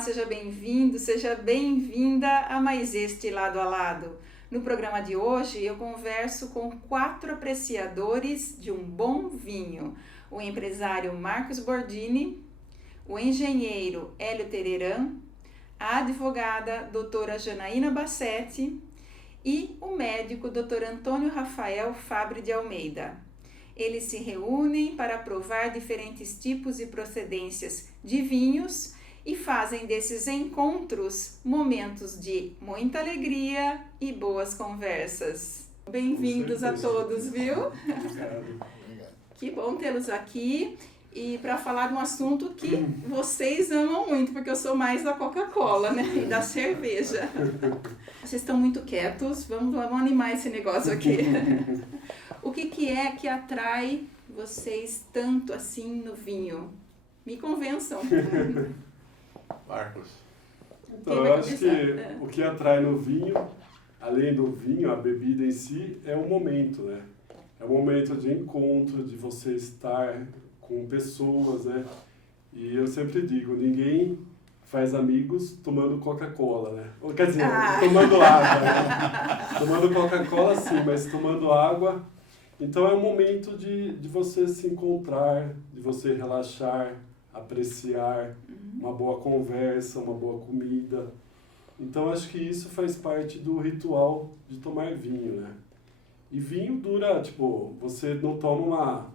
seja bem-vindo, seja bem-vinda a mais este Lado a Lado. No programa de hoje eu converso com 4 apreciadores de um bom vinho. O empresário Marcos Bordini, o engenheiro Hélio Tereran, a advogada doutora Janaína Bassetti e o médico Dr. Antônio Rafael Fabre de Almeida. Eles se reúnem para provar diferentes tipos e procedências de vinhos e fazem desses encontros momentos de muita alegria e boas conversas. Bem-vindos a todos, viu? Obrigado. Que bom tê-los aqui e para falar de um assunto que vocês amam muito, porque eu sou mais da Coca-Cola, né? E da cerveja. Vocês estão muito quietos, vamos animar esse negócio aqui. O que é que atrai vocês tanto assim no vinho? Me convençam. Marcos. Então, eu acho que o que atrai no vinho, além do vinho, a bebida em si, é o momento, né? É o momento de encontro, de você estar com pessoas, né? E eu sempre digo, ninguém faz amigos tomando Coca-Cola, né? Ou, quer dizer, tomando água, né? Tomando Coca-Cola sim, mas tomando água. Então é um momento de você se encontrar, de você relaxar, apreciar uma boa conversa, uma boa comida. Então acho que isso faz parte do ritual de tomar vinho, né? E vinho dura, tipo, você não toma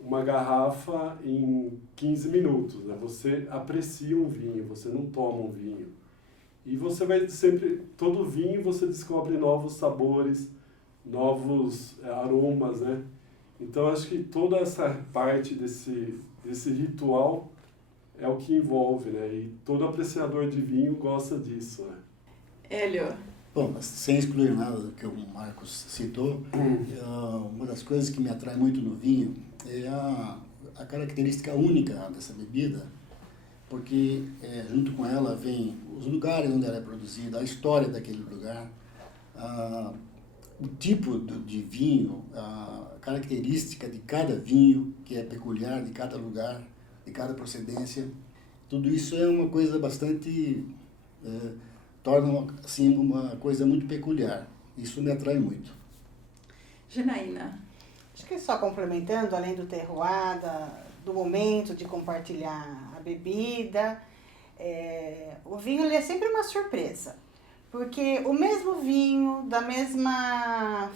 uma garrafa em 15 minutos, né? Você aprecia um vinho, você não toma um vinho. E você vai sempre, todo vinho você descobre novos sabores, novos aromas, né? Então acho que toda essa parte desse ritual é o que envolve, né? E todo apreciador de vinho gosta disso, né? Hélio. Bom, mas sem excluir nada do que o Marcos citou, uma das coisas que me atrai muito no vinho é a característica única dessa bebida, porque junto com ela vem os lugares onde ela é produzida, a história daquele lugar, o tipo de vinho, a característica de cada vinho, que é peculiar de cada lugar, de cada procedência. Tudo isso é uma coisa bastante... torna assim, uma coisa muito peculiar. Isso me atrai muito. Janaína. Acho que só complementando, além do terroir, do momento de compartilhar a bebida, o vinho ele é sempre uma surpresa. Porque o mesmo vinho, da mesma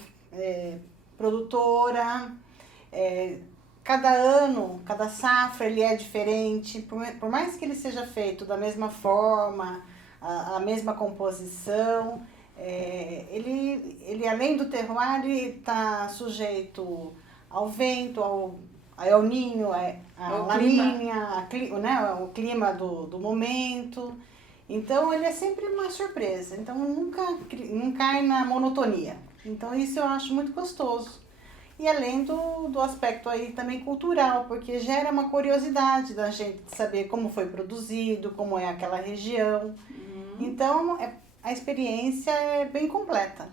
produtora, cada ano, cada safra, ele é diferente. Por mais que ele seja feito da mesma forma, a mesma composição, ele além do terroir, ele está sujeito ao vento, ao El Niño, à laninha, o clima do momento. Então, ele é sempre uma surpresa. Então, não cai na monotonia. Então, isso eu acho muito gostoso. E além do aspecto aí também cultural, porque gera uma curiosidade da gente saber como foi produzido, como é aquela região. Então, a experiência é bem completa.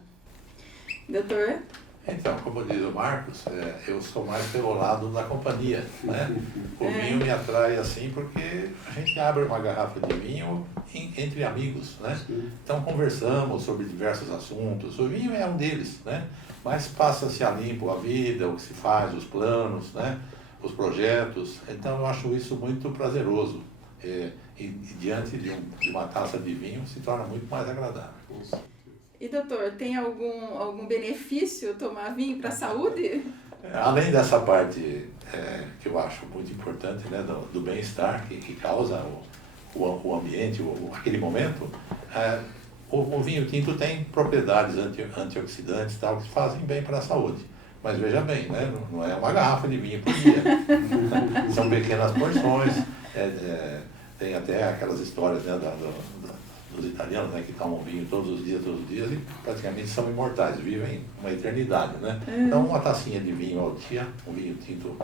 Doutor? Então, como diz o Marcos, eu sou mais pelo lado da companhia, né? O vinho me atrai assim porque a gente abre uma garrafa de vinho entre amigos, né? Então conversamos sobre diversos assuntos, o vinho é um deles, né? Mas passa-se a limpo a vida, o que se faz, os planos, né? Os projetos, então eu acho isso muito prazeroso. E diante de uma taça de vinho se torna muito mais agradável. E doutor, tem algum benefício tomar vinho para a saúde? Além dessa parte que eu acho muito importante, né, do bem-estar que causa o ambiente, aquele momento, o vinho tinto tem propriedades antioxidantes tal, que fazem bem para a saúde. Mas veja bem, né, não é uma garrafa de vinho por dia. São pequenas porções. Tem até aquelas histórias, né, dos italianos, né, que tomam vinho todos os dias e praticamente são imortais, vivem uma eternidade, né? Então uma tacinha de vinho ao dia, um vinho tinto,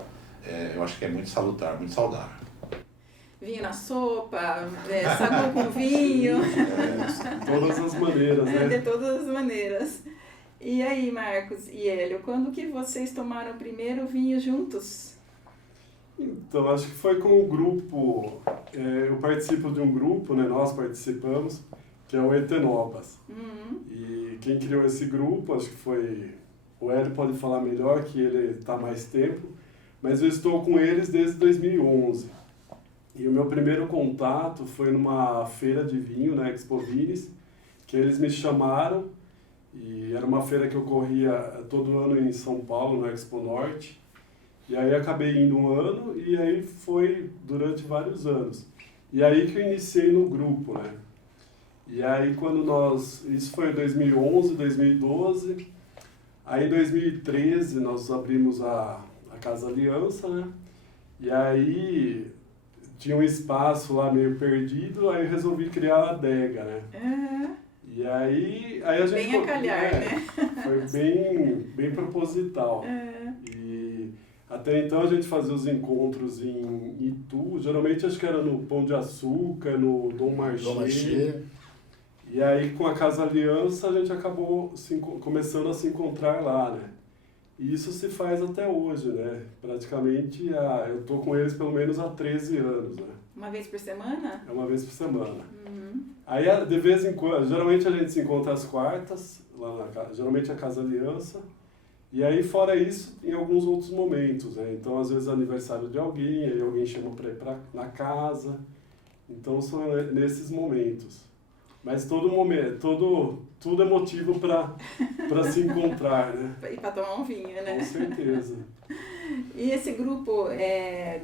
eu acho que é muito salutar, muito saudável. Vinho na sopa, sagu com vinho. De todas as maneiras, né? De todas as maneiras. E aí, Marcos e Hélio, quando que vocês tomaram o primeiro vinho juntos? Então, acho que foi com o grupo, eu participo de um grupo, né, nós participamos, que é o Etenobas. E quem criou esse grupo, acho que foi, o Hélio pode falar melhor, que ele está há mais tempo, mas eu estou com eles desde 2011. E o meu primeiro contato foi numa feira de vinho, na Expo Vines, que eles me chamaram, e era uma feira que ocorria todo ano em São Paulo, no Expo Norte. E aí acabei indo um ano e aí foi durante vários anos. E aí que eu iniciei no grupo, né? E aí quando isso foi em 2011, 2012, aí em 2013 nós abrimos a Casa Aliança, né? E aí tinha um espaço lá meio perdido, aí eu resolvi criar a adega, né? E aí a gente... Bem a calhar, né? Foi bem proposital. E até então a gente fazia os encontros em Itu, geralmente acho que era no Pão de Açúcar, no Dom Marché. E aí com a Casa Aliança a gente acabou começando a se encontrar lá, né? E isso se faz até hoje, né? Praticamente eu estou com eles pelo menos há 13 anos, né? Uma vez por semana? É uma vez por semana. Aí de vez em quando, geralmente a gente se encontra às quartas, lá na casa, geralmente a Casa Aliança. E aí, fora isso, em alguns outros momentos, né? Então, às vezes, é aniversário de alguém, aí alguém chama para ir na casa. Então, são nesses momentos. Mas tudo é motivo para se encontrar, né? E para tomar um vinho, né? Com certeza. E esse grupo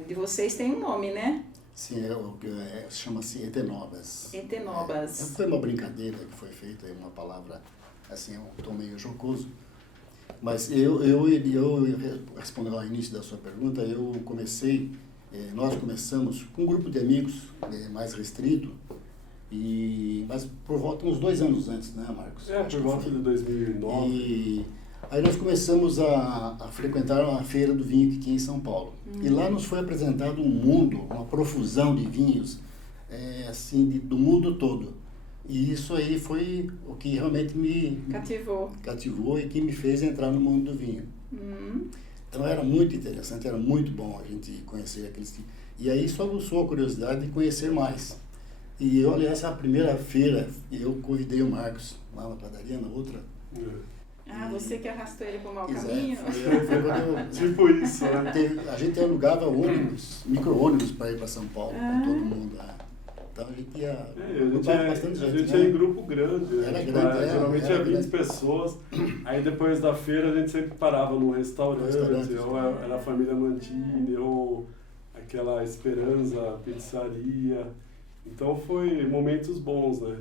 de vocês tem um nome, né? Sim, chama-se Etenobas. Etenobas. Foi uma brincadeira que foi feita, uma palavra, assim, um tom meio jocoso. Mas eu respondendo ao início da sua pergunta, nós começamos com um grupo de amigos mais restrito, mas por volta uns 2 anos antes, né, Marcos? Por volta de 2009. E aí nós começamos a frequentar a Feira do Vinho que tinha em São Paulo. E lá nos foi apresentado um mundo, uma profusão de vinhos, assim, do mundo todo. E isso aí foi o que realmente me cativou e que me fez entrar no mundo do vinho. Então era muito interessante, era muito bom a gente conhecer aqueles... E aí só aguçou a curiosidade de conhecer mais. E eu, aliás, a primeira feira, eu convidei o Marcos lá na padaria, na outra. Você que arrastou ele para o mau Exato. caminho? Foi quando Tipo isso, né? a gente alugava ônibus, micro-ônibus para ir para São Paulo, com todo mundo lá. Então a gente ia... a gente ia em grupo grande, né? Era grande, geralmente era 20 grande. pessoas. Aí depois da feira a gente sempre parava num restaurante, ou era a família Mantini, ou aquela Esperança Pizzaria. Então foi momentos bons, né?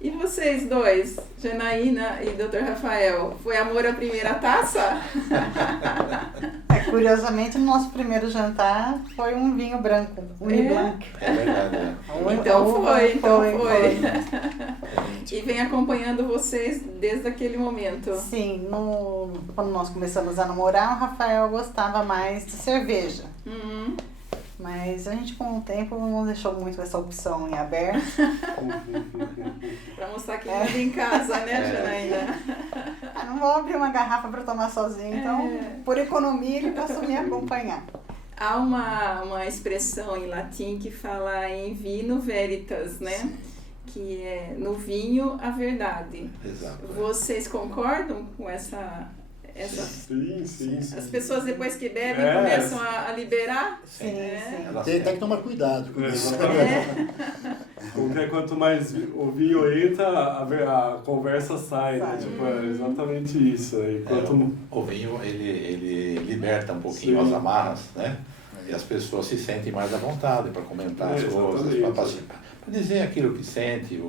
E vocês dois, Janaína e Dr. Rafael, foi amor à primeira taça? Curiosamente, no nosso primeiro jantar foi um vinho branco, Blanc. É verdade, né? Então foi. E vem acompanhando vocês desde aquele momento. Sim, quando nós começamos a namorar, o Rafael gostava mais de cerveja. Mas a gente, com o tempo, não deixou muito essa opção em aberto. Pra mostrar que vive em casa, né, Janaína? Não vou abrir uma garrafa para tomar sozinho, então, por economia, ele passou a me acompanhar. Há uma expressão em latim que fala em vino veritas, né? Sim. Que é no vinho a verdade. Exato. Vocês concordam com essa... Sim. As pessoas depois que bebem começam a liberar? Sim. Tem que tomar cuidado com isso. Porque quanto mais o vinho entra, a conversa sai, né? Tipo, é exatamente isso. O vinho, ele liberta um pouquinho as amarras, né? E as pessoas se sentem mais à vontade para comentar as coisas, para dizer aquilo que sente,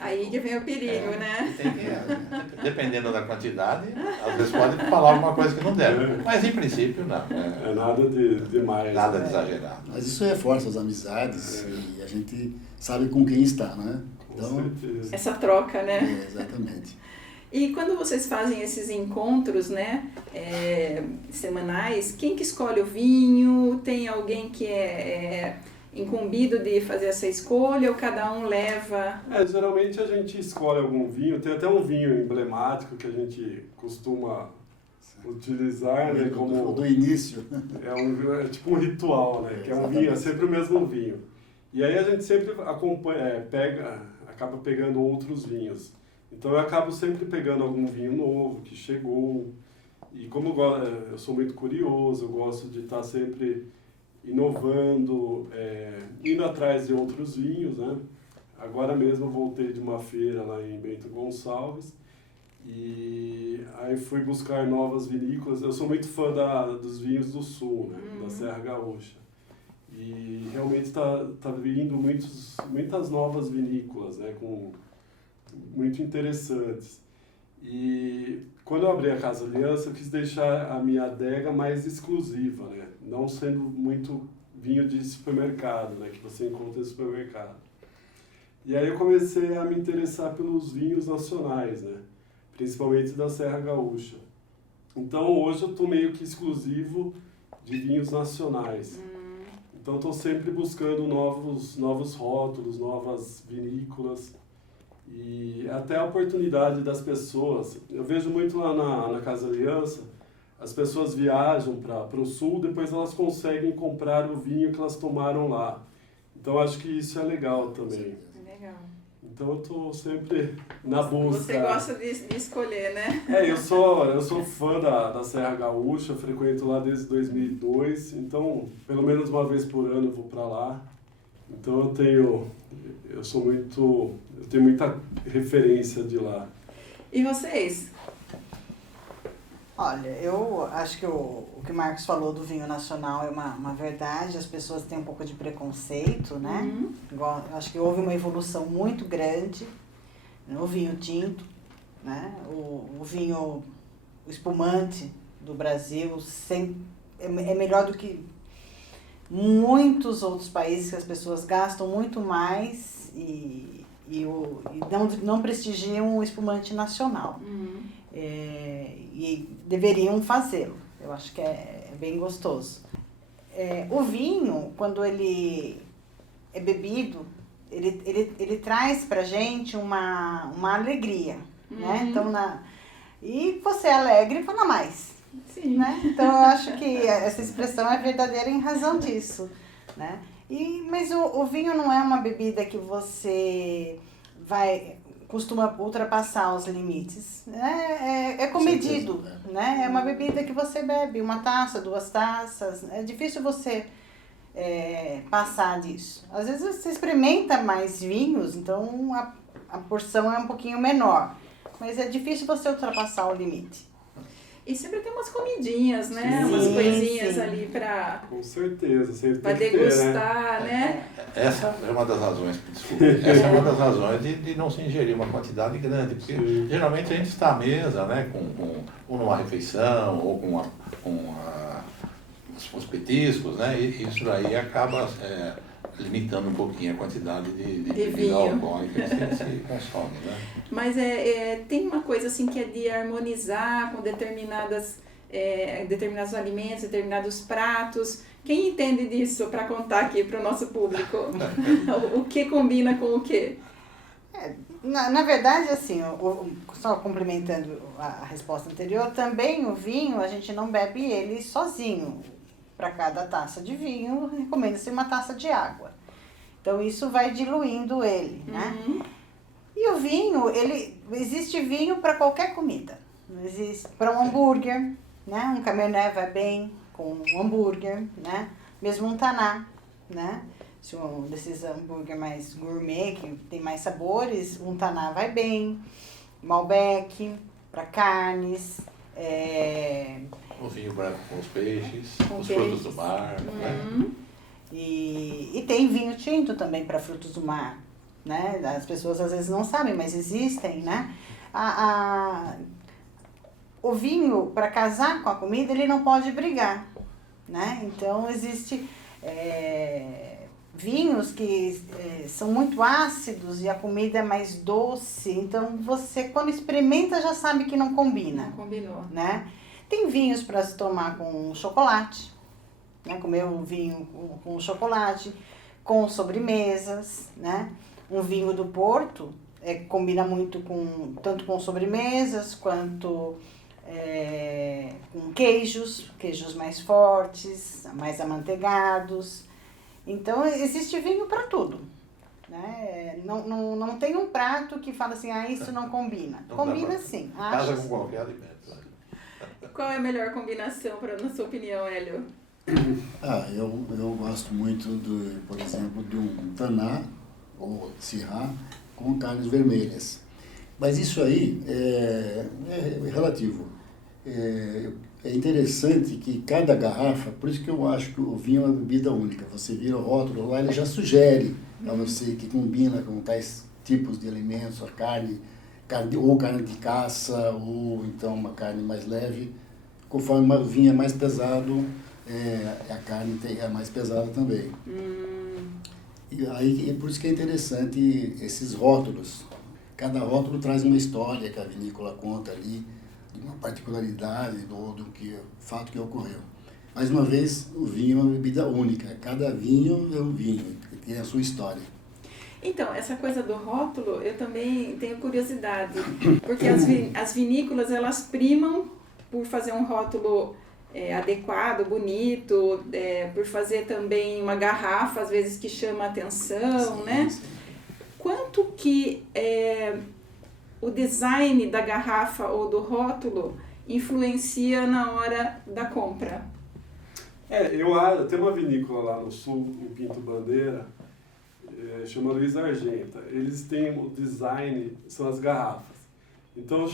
aí que vem o perigo, né? Dependendo da quantidade, às vezes pode falar alguma coisa que não deve. Mas em princípio, não. É nada de demais. Nada de exagerado. Mas isso reforça as amizades e a gente sabe com quem está, né? Com certeza. Essa troca, né? Exatamente. E quando vocês fazem esses encontros, né, semanais, quem que escolhe o vinho? Tem alguém que é incumbido de fazer essa escolha ou cada um leva? Geralmente a gente escolhe algum vinho, tem até um vinho emblemático que a gente costuma utilizar, né, como... Do início. É tipo um ritual, né? Que é um vinho, é sempre o mesmo vinho. E aí a gente sempre acompanha, acaba pegando outros vinhos. Então eu acabo sempre pegando algum vinho novo que chegou. E como eu sou muito curioso, eu gosto de estar sempre inovando, indo atrás de outros vinhos, né? Agora mesmo eu voltei de uma feira lá em Bento Gonçalves e aí fui buscar novas vinícolas. Eu sou muito fã dos vinhos do Sul, né? Da Serra Gaúcha. E realmente tá vindo muitas novas vinícolas, né? Muito interessantes. E quando eu abri a Casa Aliança, eu quis deixar a minha adega mais exclusiva, né? Não sendo muito vinho de supermercado, né? Que você encontra em supermercado. E aí eu comecei a me interessar pelos vinhos nacionais, né? Principalmente da Serra Gaúcha. Então hoje eu estou meio que exclusivo de vinhos nacionais. Então estou sempre buscando novos rótulos, novas vinícolas e até a oportunidade das pessoas. Eu vejo muito lá na Casa Aliança, as pessoas viajam para o sul, depois elas conseguem comprar o vinho que elas tomaram lá. Então acho que isso é legal também. Legal. Então eu estou sempre na busca. Você gosta de escolher, né? Eu sou fã da Serra Gaúcha, frequento lá desde 2002, então pelo menos uma vez por ano eu vou para lá. Então eu tenho muita referência de lá. E vocês? Olha, eu acho que o que o Marcos falou do vinho nacional é uma verdade. As pessoas têm um pouco de preconceito, né? Igual, eu acho que houve uma evolução muito grande no vinho tinto, né? O vinho, o espumante do Brasil é melhor do que muitos outros países, que as pessoas gastam muito mais e não prestigiam o espumante nacional. E deveriam fazê-lo. Eu acho que é bem gostoso. O vinho, quando ele é bebido, ele traz pra gente uma alegria, né? Então, e você é alegre, fala mais. Sim. Né? Então, eu acho que essa expressão é verdadeira em razão disso, né? Mas o vinho não é uma bebida que você costuma ultrapassar os limites. É comedido, né? É uma bebida que você bebe, uma taça, 2 taças. É difícil você passar disso. Às vezes você experimenta mais vinhos, então a porção é um pouquinho menor. Mas é difícil você ultrapassar o limite. E sempre tem umas comidinhas, né? Sim, umas coisinhas ali para... Com certeza, sempre Para tem que ter, degustar, né? Essa é uma das razões, desculpa, essa é uma das razões de não se ingerir uma quantidade grande, porque geralmente a gente está à mesa, né, ou numa refeição, ou com os petiscos, né, e isso daí acaba limitando um pouquinho a quantidade de bebida alcoólica que se consome, né? Mas tem uma coisa assim que é de harmonizar com determinados alimentos, determinados pratos. Quem entende disso para contar aqui para o nosso público? O que combina com o quê? Na verdade, assim, só complementando a resposta anterior, também o vinho, a gente não bebe ele sozinho. Para cada taça de vinho, recomenda-se uma taça de água. Então, isso vai diluindo ele, né? E o vinho, existe vinho para qualquer comida. Existe para um hambúrguer, né? Um cabernet vai bem com um hambúrguer, né? Mesmo um taná, né? Se um desses hambúrguer mais gourmet, que tem mais sabores, um taná vai bem. Malbec, para carnes, O vinho branco com os peixes, os peixes. frutos do mar, né? E tem vinho tinto também para frutos do mar, né? As pessoas às vezes não sabem, mas existem, né? O vinho, para casar com a comida, ele não pode brigar, né? Então, existe vinhos que são muito ácidos e a comida é mais doce. Então, você, quando experimenta, já sabe que não combina. Não combinou. Né? Tem vinhos para se tomar com chocolate, né? Comer um vinho com chocolate, com sobremesas, né? Um vinho do Porto combina muito tanto com sobremesas quanto com queijos mais fortes, mais amanteigados. Então, existe vinho para tudo. Né? Não tem um prato que fala assim, isso não combina. Não combina sim. Casa com qualquer alimento. Qual é a melhor combinação, na sua opinião, Hélio? Eu gosto muito, por exemplo, de um taná ou sirá com carnes vermelhas. Mas isso aí é relativo. É interessante que cada garrafa, por isso que eu acho que o vinho é uma bebida única. Você vira o rótulo lá, ele já sugere a você que combina com tais tipos de alimentos, a carne ou carne de caça, ou então uma carne mais leve. Conforme o vinho é mais pesado, a carne é mais pesada também. E aí, é por isso que é interessante esses rótulos. Cada rótulo traz uma história que a vinícola conta ali, de uma particularidade do fato que ocorreu. Mais uma vez, o vinho é uma bebida única. Cada vinho é um vinho, que tem a sua história. Então, essa coisa do rótulo, eu também tenho curiosidade, porque as vinícolas, elas primam por fazer um rótulo adequado, bonito, por fazer também uma garrafa, às vezes, que chama a atenção, sim, né? Sim. Quanto que o design da garrafa ou do rótulo influencia na hora da compra? Tem uma vinícola lá no sul, em Pinto Bandeira, chama Luiz Argenta. Eles têm o design, são as garrafas. Então,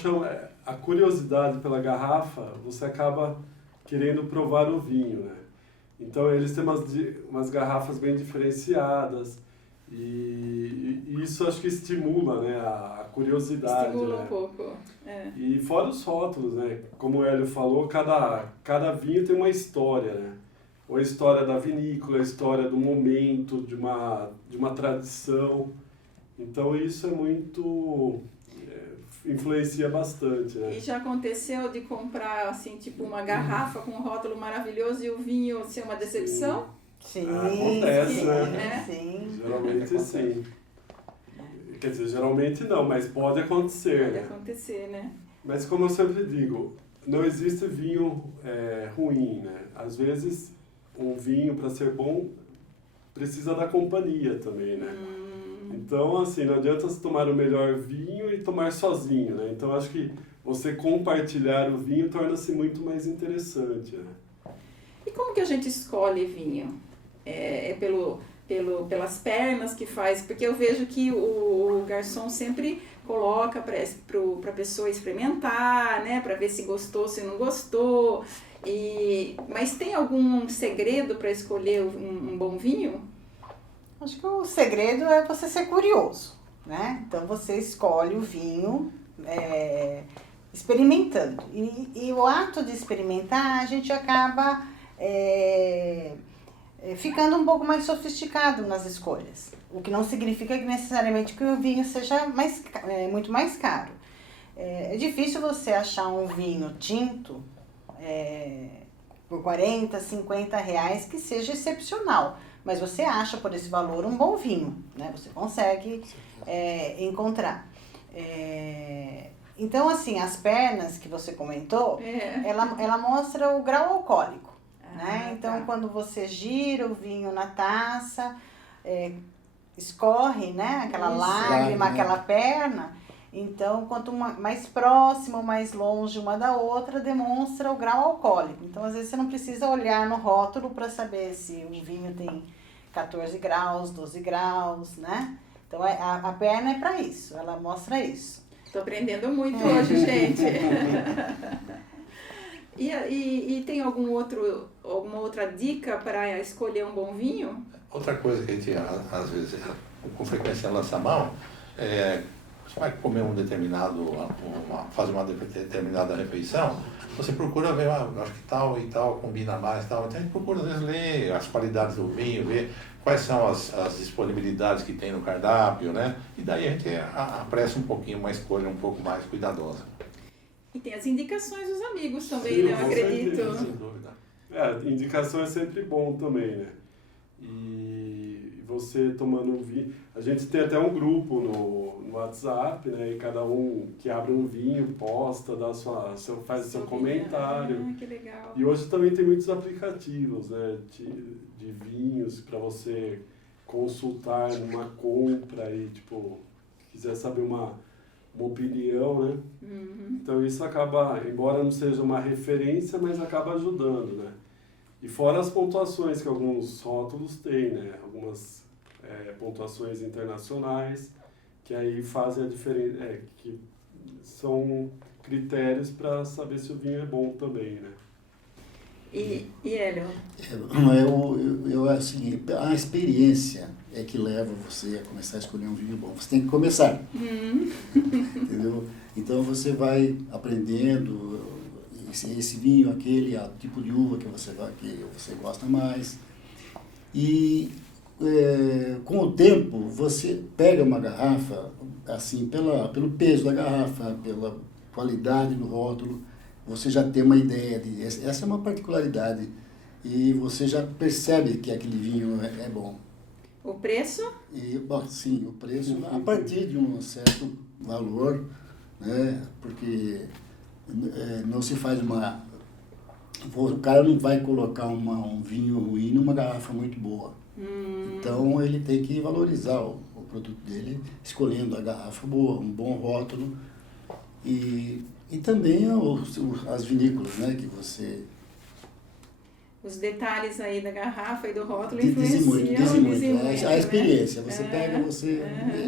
a curiosidade pela garrafa, você acaba querendo provar o vinho, né? Então, eles têm umas garrafas bem diferenciadas e isso acho que estimula, né, a curiosidade. Estimula, né? Um pouco. E fora os rótulos, né? Como o Hélio falou, cada vinho tem uma história, né? Ou a história da vinícola, a história do momento, de uma tradição. Então, isso é muito... influencia bastante, né? E já aconteceu de comprar, assim, tipo uma garrafa com um rótulo maravilhoso e o vinho ser uma decepção? Sim. Acontece, né? Sim. Geralmente sim. Quer dizer, geralmente não, mas pode acontecer. Pode acontecer, né? Mas como eu sempre digo, não existe vinho ruim, né? Às vezes, um vinho, para ser bom, precisa da companhia também, né? Então, assim, não adianta você tomar o melhor vinho e tomar sozinho, né? Então, acho que você compartilhar o vinho torna-se muito mais interessante, né? E como que a gente escolhe vinho? Pelas pernas que faz? Porque eu vejo que o garçom sempre coloca para a pessoa experimentar, né? Para ver se gostou, se não gostou. Mas tem algum segredo para escolher um bom vinho? Acho que o segredo é você ser curioso, né? Então, você escolhe o vinho experimentando. E o ato de experimentar, a gente acaba ficando um pouco mais sofisticado nas escolhas. O que não significa que necessariamente que o vinho seja muito mais caro. É difícil você achar um vinho tinto por 40, 50 reais que seja excepcional. Mas você acha por esse valor um bom vinho, né? Você consegue encontrar. Então, assim, as pernas que você comentou, ela mostra o grau alcoólico, né? Então, quando você gira o vinho na taça, escorre, né? Aquela lágrima, aquela perna. Então, quanto mais próximo ou mais longe uma da outra, demonstra o grau alcoólico. Então, às vezes, você não precisa olhar no rótulo para saber se o vinho tem 14 graus, 12 graus, né? Então, a perna é para isso, ela mostra isso. Estou aprendendo muito hoje, gente. E tem alguma outra dica para escolher um bom vinho? Outra coisa que a gente, às vezes, com frequência lança a mão, você vai comer fazer uma determinada refeição, você procura ver, acho que tal e tal combina mais, tal. Então a gente procura, às vezes, ler as qualidades do vinho, ver quais são as disponibilidades que tem no cardápio, né? E daí a gente apressa um pouquinho uma escolha um pouco mais cuidadosa. E tem as indicações dos amigos também, né? Eu acredito. Certeza, sem dúvida. Indicação é sempre bom também, né? E você tomando um vinho... A gente tem até um grupo no WhatsApp, né? E cada um que abre um vinho posta, faz o seu comentário. Que legal. E hoje também tem muitos aplicativos, né? De vinhos para você consultar numa compra e, tipo, quiser saber uma opinião, né? Então isso acaba, embora não seja uma referência, mas acaba ajudando, né? E fora as pontuações que alguns rótulos têm, né? Algumas pontuações internacionais que aí fazem a diferença, que são critérios para saber se o vinho é bom também, né? E Hélio? Eu assim, a experiência é que leva você a começar a escolher um vinho bom. Você tem que começar, entendeu? Então você vai aprendendo esse vinho, aquele, o tipo de uva que você gosta mais. E com o tempo você pega uma garrafa, assim, pelo peso da garrafa, pela qualidade do rótulo, você já tem uma ideia essa é uma particularidade e você já percebe que aquele vinho é bom. O preço? Sim, o preço a partir de um certo valor, né? Porque não se faz o cara não vai colocar um vinho ruim numa garrafa muito boa. Então ele tem que valorizar o produto dele, escolhendo a garrafa boa, um bom rótulo e também as vinícolas, né, que você... Os detalhes aí da garrafa e do rótulo dizem muito. A experiência, né? você pega,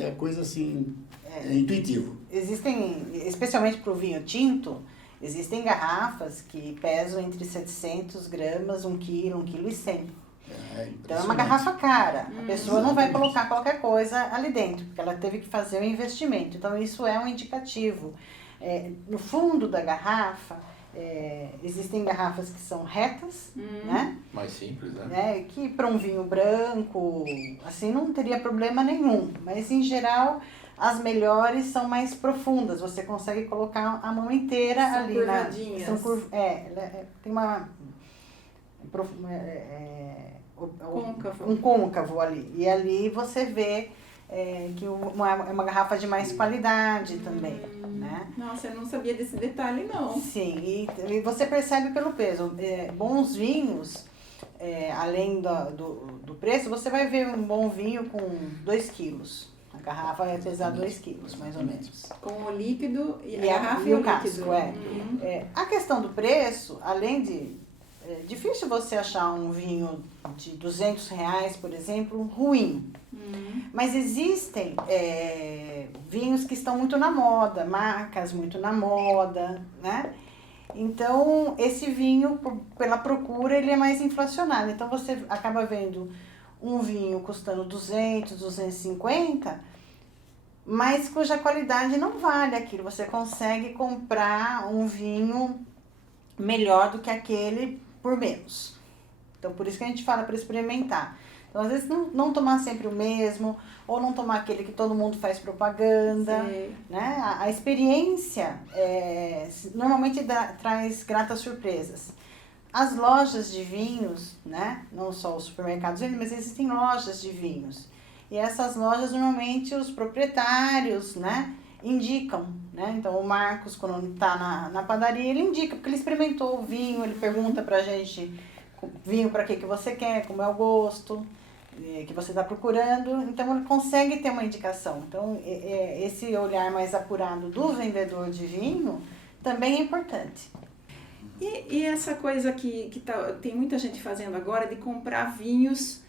é coisa assim, é intuitivo. Existem, especialmente para o vinho tinto, existem garrafas que pesam entre 700 gramas, 1 quilo, 1,1 kg. Então é uma garrafa cara. A pessoa não vai colocar qualquer coisa ali dentro, porque ela teve que fazer um investimento. Então isso é um indicativo. No fundo da garrafa, existem garrafas que são retas, né? Mais simples, né? Que para um vinho branco, assim, não teria problema nenhum. Mas em geral, as melhores são mais profundas. Você consegue colocar a mão inteira são ali. Curvadinhas. Tem uma... côncavo. Um côncavo ali. E ali você vê que é uma garrafa de mais qualidade também, né? Nossa, eu não sabia desse detalhe, não. Sim, e você percebe pelo peso. Bons vinhos, além do preço, você vai ver um bom vinho com 2 quilos. A garrafa vai pesar 2 quilos, mais ou menos. Com o líquido e a garrafa e o líquido. casco, a questão do preço, além de... É difícil você achar um vinho de R$200, por exemplo, ruim. Mas existem vinhos que estão muito na moda, marcas muito na moda, né? Então, esse vinho, pela procura, ele é mais inflacionado. Então, você acaba vendo um vinho custando 200, 250, mas cuja qualidade não vale aquilo. Você consegue comprar um vinho melhor do que aquele por menos. Então, por isso que a gente fala para experimentar. Então, às vezes, não tomar sempre o mesmo, ou não tomar aquele que todo mundo faz propaganda, né? A experiência normalmente traz gratas surpresas. As lojas de vinhos, né? Não só os supermercados, mas existem lojas de vinhos. E essas lojas, normalmente, os proprietários, né? Indicam, né? Então o Marcos, quando está na padaria, ele indica, porque ele experimentou o vinho, ele pergunta pra gente vinho para que você quer, como é o gosto que você está procurando, então ele consegue ter uma indicação. Então esse olhar mais apurado do vendedor de vinho também é importante. E essa coisa que tem muita gente fazendo agora de comprar vinhos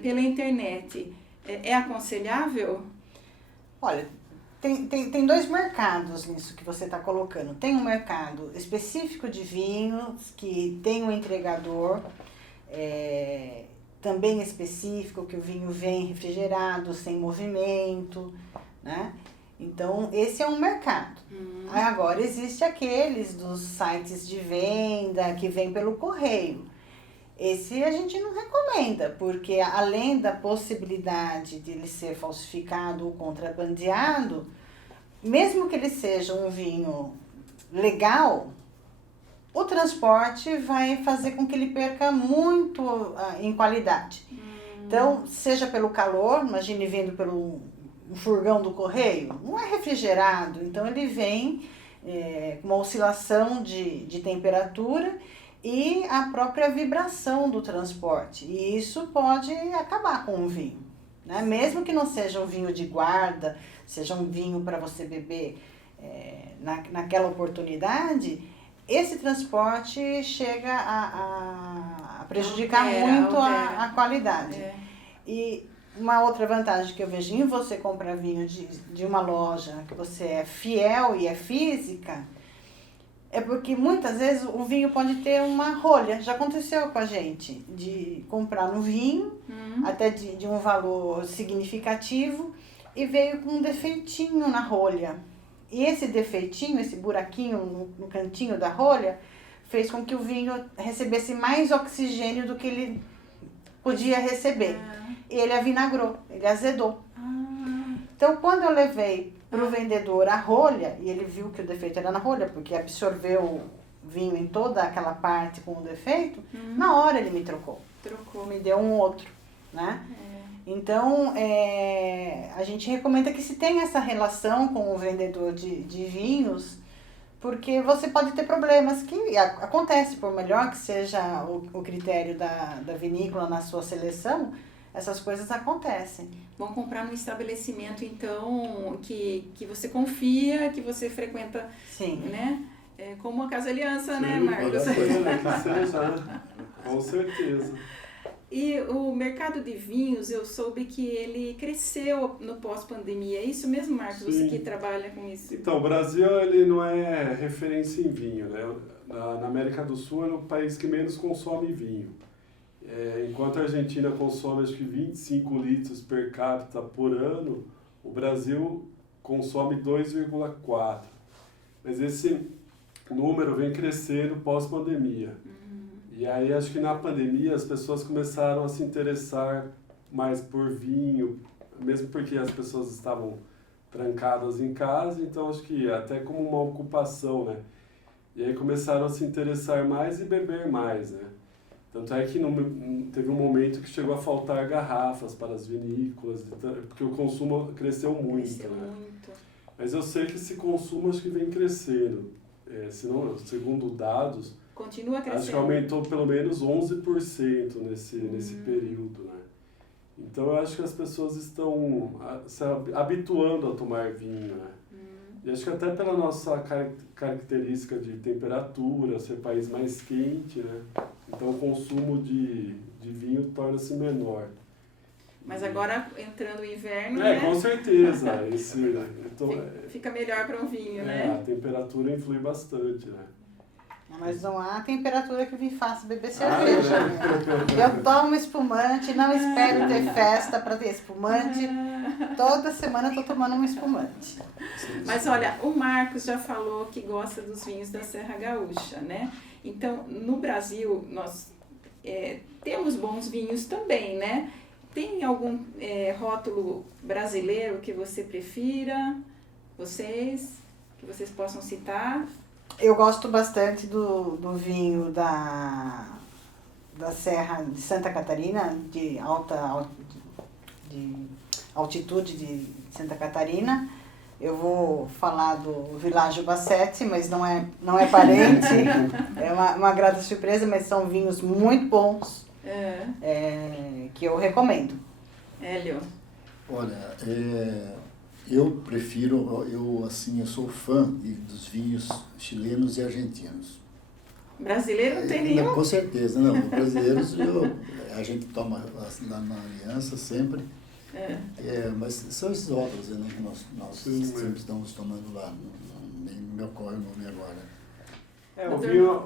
pela internet, é aconselhável? Olha, tem 2 mercados nisso que você está colocando. Tem um mercado específico de vinhos, que tem um entregador também específico, que o vinho vem refrigerado, sem movimento, né? Então, esse é um mercado. Agora, existe aqueles dos sites de venda que vem pelo correio. Esse a gente não recomenda, porque além da possibilidade de ele ser falsificado ou contrabandeado, mesmo que ele seja um vinho legal, o transporte vai fazer com que ele perca muito em qualidade. Então, seja pelo calor, imagine vindo um furgão do correio, não é refrigerado, então ele vem com uma oscilação de temperatura e a própria vibração do transporte. E isso pode acabar com o vinho, né? Mesmo que não seja um vinho de guarda, seja um vinho para você beber naquela oportunidade, esse transporte chega a prejudicar muito a qualidade. E uma outra vantagem que eu vejo em você comprar vinho de uma loja que você é fiel e é física, é porque muitas vezes o vinho pode ter uma rolha. Já aconteceu com a gente, de comprar um vinho, até de um valor significativo, e veio com um defeitinho na rolha. E esse defeitinho, esse buraquinho no cantinho da rolha, fez com que o vinho recebesse mais oxigênio do que ele podia receber. E ele avinagrou, ele azedou. Então, quando eu levei para o vendedor a rolha, e ele viu que o defeito era na rolha, porque absorveu o vinho em toda aquela parte com o defeito, na hora ele me trocou. Me deu um outro, né? Então, a gente recomenda que se tenha essa relação com o vendedor de vinhos, porque você pode ter problemas que acontece, por melhor que seja o critério da vinícola na sua seleção, essas coisas acontecem. Vão comprar num estabelecimento, então, que você confia, que você frequenta, sim, né? Como a Casa Aliança, sim, né, Marcos? Com certeza. E o mercado de vinhos, eu soube que ele cresceu no pós-pandemia. É isso mesmo, Marcos? Sim. Você que trabalha com isso. Então, o Brasil ele não é referência em vinho, né? Na América do Sul é o país que menos consome vinho. Enquanto a Argentina consome acho que 25 litros per capita por ano, o Brasil consome 2,4. Mas esse número vem crescendo pós-pandemia. E aí acho que na pandemia as pessoas começaram a se interessar mais por vinho, mesmo porque as pessoas estavam trancadas em casa, então acho que até como uma ocupação, né? E aí começaram a se interessar mais e beber mais, né? Tanto é que teve um momento que chegou a faltar garrafas para as vinícolas, porque o consumo cresceu muito, né? Mas eu sei que esse consumo acho que vem crescendo. Senão, segundo dados, continua crescendo. Acho que aumentou pelo menos 11% nesse período, né? Então eu acho que as pessoas estão se habituando a tomar vinho, né? E acho que até pela nossa característica de temperatura, ser país mais quente, né? Então o consumo de vinho torna-se menor. Mas agora, entrando o inverno, né? Com certeza. Fica melhor para um vinho, né? A temperatura influi bastante, né? Mas não há temperatura que me faça beber cerveja. Eu tomo espumante, não espero ter festa para ter espumante. Toda semana eu tô tomando um espumante. Mas olha, o Marcos já falou que gosta dos vinhos da Serra Gaúcha, né? Então, no Brasil, nós temos bons vinhos também, né? Tem algum rótulo brasileiro que você prefira? Que vocês possam citar? Eu gosto bastante do vinho da Serra de Santa Catarina, de altitude de Santa Catarina. Eu vou falar do Világio Bassetti, mas não é parente. É uma grata surpresa, mas são vinhos muito bons, que eu recomendo. Hélio? Olha, eu prefiro, eu sou fã dos vinhos chilenos e argentinos. Brasileiro não tem nenhum? Com certeza, não. Brasileiros a gente toma na Aliança sempre. Mas são esses óculos, né, que nós sempre estamos tomando lá. Nem me ocorre o nome agora.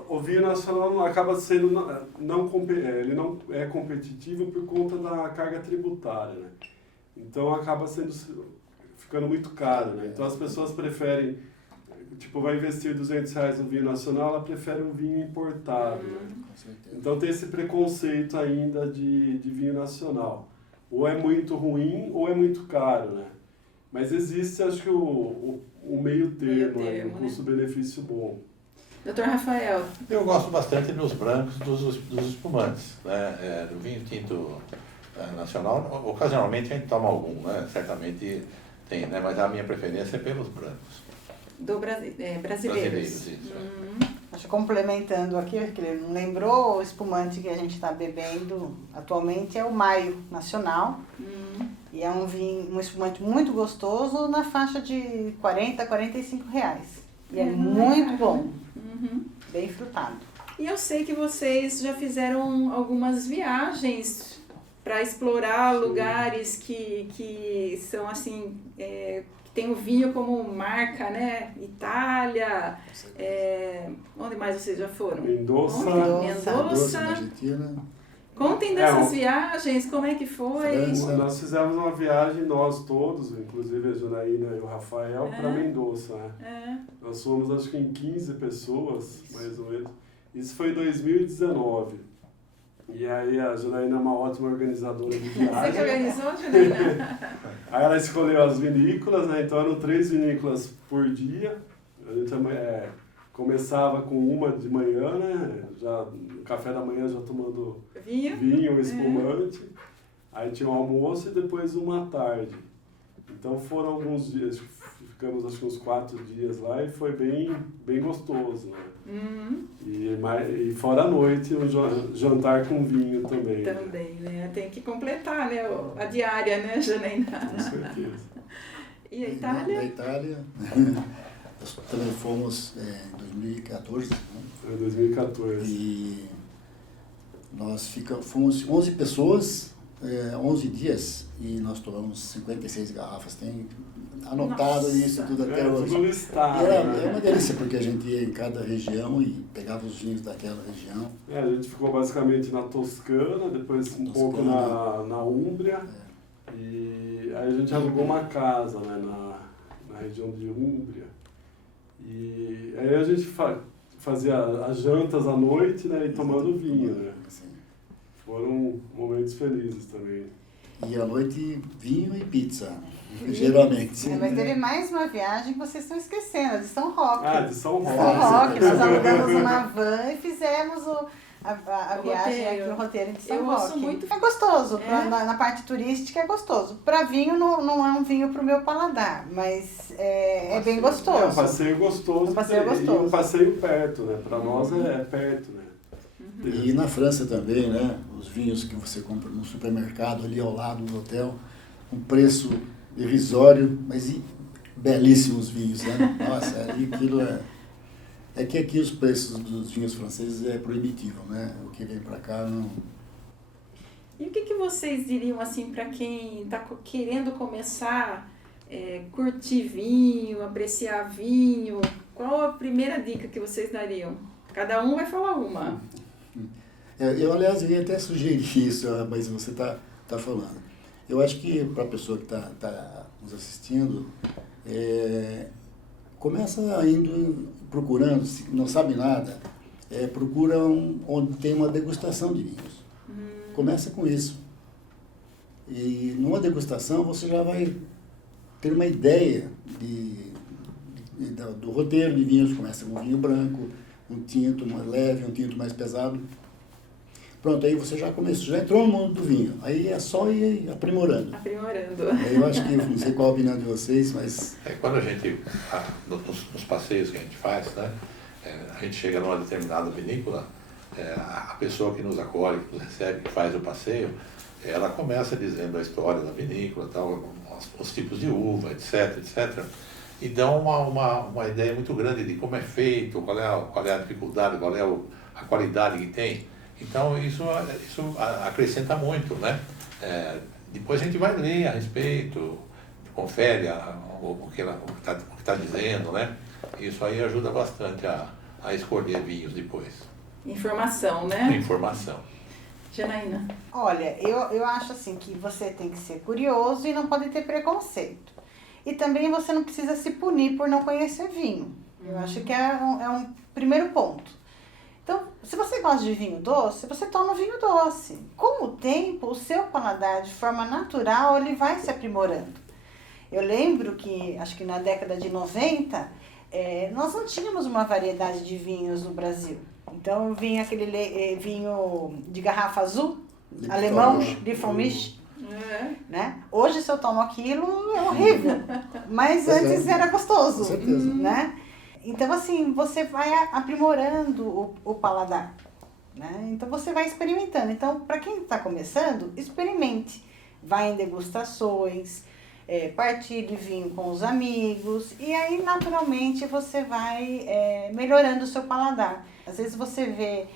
O vinho nacional acaba sendo ele não é competitivo por conta da carga tributária, né? Então acaba ficando muito caro, né? Então as pessoas preferem, vai investir R$200 no vinho nacional, ela prefere um vinho importado. Né? Então tem esse preconceito ainda de vinho nacional. Ou é muito ruim ou é muito caro, né? Mas existe, acho que o meio termo, o custo-benefício bom. Doutor Rafael? Eu gosto bastante dos brancos, dos espumantes, né? Do vinho tinto nacional, ocasionalmente a gente toma algum, né? Certamente tem, né? Mas a minha preferência é pelos brancos. Brasileiros. Brasileiros, isso. Acho que complementando aqui, que ele não lembrou, o espumante que a gente está bebendo atualmente é o Maio Nacional. E é um espumante muito gostoso, na faixa de 40 a 45 reais. E é muito bom, bem frutado. E eu sei que vocês já fizeram algumas viagens para explorar lugares que são assim, que tem o vinho como marca, né? Itália, onde mais vocês já foram? Mendoza, Argentina. Contem dessas viagens, como é que foi? França. Nós fizemos uma viagem, nós todos, inclusive a Janaína e o Rafael, para Mendoza, né? Nós fomos, acho que em 15 pessoas, mais ou menos. Isso foi em 2019. E aí a Janaína é uma ótima organizadora de viagem. Você que organizou, Janaína? Aí ela escolheu as vinícolas, né? Então eram 3 vinícolas por dia. A gente começava com uma de manhã, né? Já no café da manhã já tomando vinho, espumante. Aí tinha o almoço e depois uma à tarde. Então foram alguns dias, ficamos acho que uns 4 dias lá e foi bem gostoso, né? E fora a noite, um jantar com vinho também. Também, né? Tem que completar, né? A diária, né, Janaína? Com certeza. E a Itália? Na Itália, nós também fomos em 2014, né? Foi 2014. E nós fomos 11 pessoas, 11 dias, e nós tomamos 56 garrafas. Tem anotado isso tudo até hoje. Tudo listado, É né? uma delícia, porque a gente ia em cada região e pegava os vinhos daquela região. A gente ficou basicamente na Toscana, depois um pouco na Úmbria. E aí a gente alugou uma casa, né, na região de Úmbria. E aí a gente fazia as jantas à noite, né, e tomando vinho, né? Assim. Foram momentos felizes também. E à noite, vinho e pizza, geralmente. Mas teve mais uma viagem que vocês estão esquecendo, a de São Roque. De São Roque. São Roque, nós alugamos uma van e fizemos a viagem roteiro. aqui, o roteiro de São Eu Roque. ouço muito. É gostoso, na parte turística é gostoso. Para vinho não é um vinho pro meu paladar, mas é bem gostoso. É um passeio gostoso. Um passeio gostoso. E um passeio perto, né? Para nós é perto, né? E na França também, né? Os vinhos que você compra no supermercado ali ao lado do hotel, um preço irrisório, mas belíssimos vinhos, né? Nossa, ali aquilo é que aqui os preços dos vinhos franceses é proibitivo, né? O que vem para cá não... E o que vocês diriam assim para quem está querendo começar curtir vinho, apreciar vinho? Qual a primeira dica que vocês dariam? Cada um vai falar uma. Eu, aliás, ia até sugerir isso, mas você está falando. Eu acho que para a pessoa que está nos assistindo, começa indo, procurando, se não sabe nada, procura onde tem uma degustação de vinhos. Começa com isso. E numa degustação você já vai ter uma ideia do roteiro de vinhos. Começa com um vinho branco, um tinto mais leve, um tinto mais pesado. Pronto, aí você já começou, já entrou no mundo do vinho. Aí é só ir aprimorando. Aí eu acho que, não sei qual a opinião de vocês, mas... Quando a gente, nos passeios que a gente faz, né, a gente chega numa determinada vinícola, a pessoa que nos acolhe, que nos recebe, que faz o passeio, ela começa dizendo a história da vinícola, tal, os tipos de uva, etc, etc. E dá uma ideia muito grande de como é feito, qual é a dificuldade, qual é a qualidade que tem. Então isso acrescenta muito, né? Depois a gente vai ler a respeito, confere o que está dizendo, né? Isso aí ajuda bastante a escolher vinhos depois. Informação, né? Informação. Janaína. Olha, eu acho assim que você tem que ser curioso e não pode ter preconceito. E também você não precisa se punir por não conhecer vinho. Eu acho que é um primeiro ponto. Então, se você gosta de vinho doce, você toma vinho doce. Com o tempo, o seu paladar, de forma natural, ele vai se aprimorando. Eu lembro que, acho que na década de 90, nós não tínhamos uma variedade de vinhos no Brasil. Então, vinha aquele vinho de garrafa azul, alemão, de Fromage. Né? Hoje, se eu tomo aquilo, é horrível. Mas antes era gostoso. Com certeza. Né? Então, assim, você vai aprimorando o paladar. Né? Então, você vai experimentando. Então, para quem está começando, experimente. Vai em degustações, partilhe vinho com os amigos. E aí, naturalmente, você vai melhorando o seu paladar. Às vezes você vê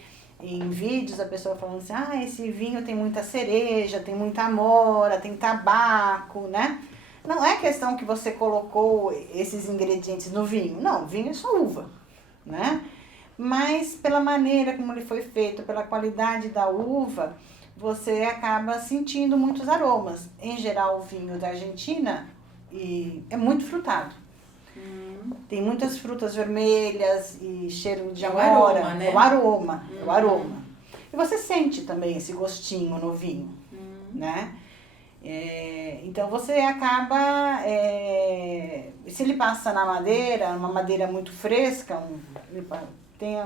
em vídeos a pessoa falando assim, esse vinho tem muita cereja, tem muita amora, tem tabaco, né? Não é questão que você colocou esses ingredientes no vinho. Não, vinho é só uva, né? Mas pela maneira como ele foi feito, pela qualidade da uva, você acaba sentindo muitos aromas. Em geral, o vinho da Argentina é muito frutado. Tem muitas frutas vermelhas e cheiro de amora. É o aroma, né? É o aroma, é o aroma. E você sente também esse gostinho no vinho, né? Então você acaba, se ele passa na madeira, uma madeira muito fresca, tem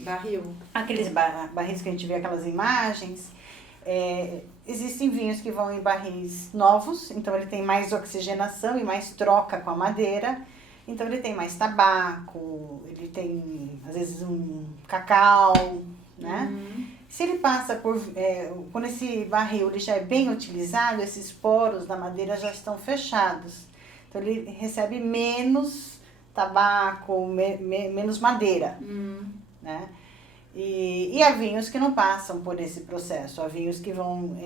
Barril. aqueles barris que a gente vê, aquelas imagens, existem vinhos que vão em barris novos, então ele tem mais oxigenação e mais troca com a madeira, então ele tem mais tabaco, ele tem às vezes um cacau, né? Se ele passa por, quando esse barril ele já é bem utilizado, esses poros da madeira já estão fechados. Então ele recebe menos tabaco, menos madeira, né? E há vinhos que não passam por esse processo. Há vinhos que vão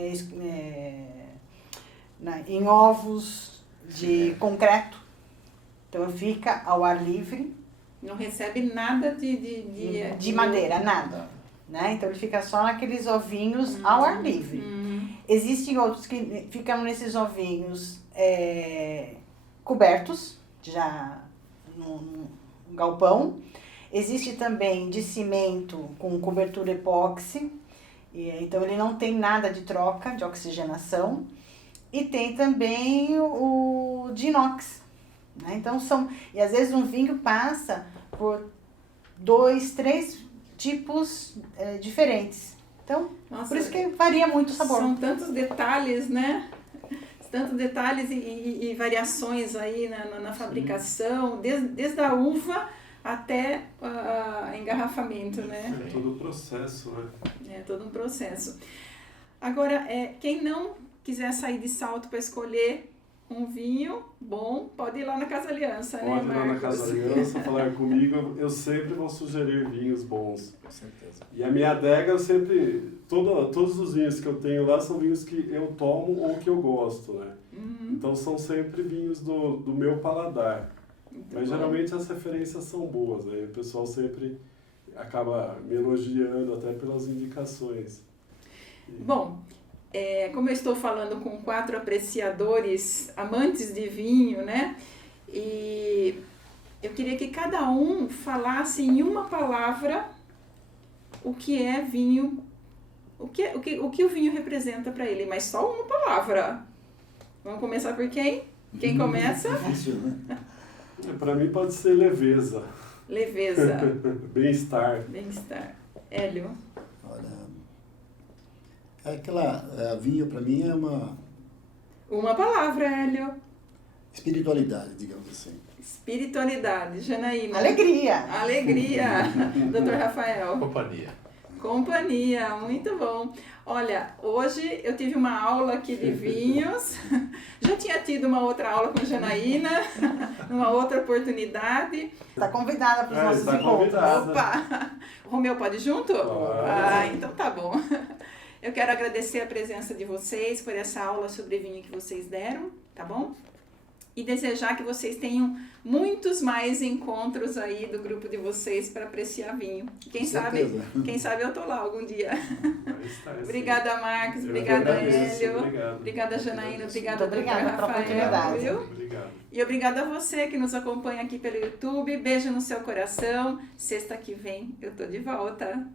em ovos de concreto. Então fica ao ar livre. Não recebe nada de madeira, nada. Né? Então ele fica só naqueles ovinhos ao ar livre. Existem outros que ficam nesses ovinhos cobertos, já num galpão. Existe também de cimento com cobertura epóxi, então ele não tem nada de troca, de oxigenação. E tem também o de inox. Né? Então e às vezes um vinho passa por 2, 3 tipos diferentes. Então, Nossa, por isso que varia muito o sabor. São tantos detalhes, né? Tantos detalhes e variações aí na fabricação, desde a uva até engarrafamento, né? É todo o processo, né? É todo um processo. Agora, quem não quiser sair de Salto para escolher um vinho bom, pode ir lá na Casa Aliança, né, Pode Marcos? ir lá na Casa Aliança, falar comigo, eu sempre vou sugerir vinhos bons. Com certeza. E a minha adega, eu sempre, todos os vinhos que eu tenho lá são vinhos que eu tomo ou que eu gosto, né? Então são sempre vinhos do meu paladar. Mas geralmente as referências são boas, né? O pessoal sempre acaba me elogiando até pelas indicações. Bom, como eu estou falando com 4 apreciadores, amantes de vinho, né? E eu queria que cada um falasse em uma palavra o que é vinho, o que o vinho representa para ele, mas só uma palavra. Vamos começar por quem? Quem começa? Difícil, né? Para mim pode ser leveza. Leveza. Bem-estar. Bem-estar. Hélio. Olha, vinho para mim é Uma palavra, Hélio. espiritualidade, digamos assim. Espiritualidade. Janaína. Alegria. Alegria. Dr. Rafael. Companhia, muito bom. Olha, hoje eu tive uma aula aqui de vinhos, já tinha tido uma outra aula com Janaína, numa outra oportunidade. Está convidada para os nossos está encontros. convidada. Opa! O Romeu pode ir junto? Pode. Então tá bom. Eu quero agradecer a presença de vocês por essa aula sobre vinho que vocês deram, tá bom? E desejar que vocês tenham muitos mais encontros aí do grupo de vocês para apreciar vinho. Quem sabe eu tô lá algum dia. Obrigada, Marcos. Obrigada, Hélio. Obrigada, Janaína. Obrigada, Obrigada pela oportunidade. Viu? Obrigado. E obrigada a você que nos acompanha aqui pelo YouTube. Beijo no seu coração. Sexta que vem eu tô de volta.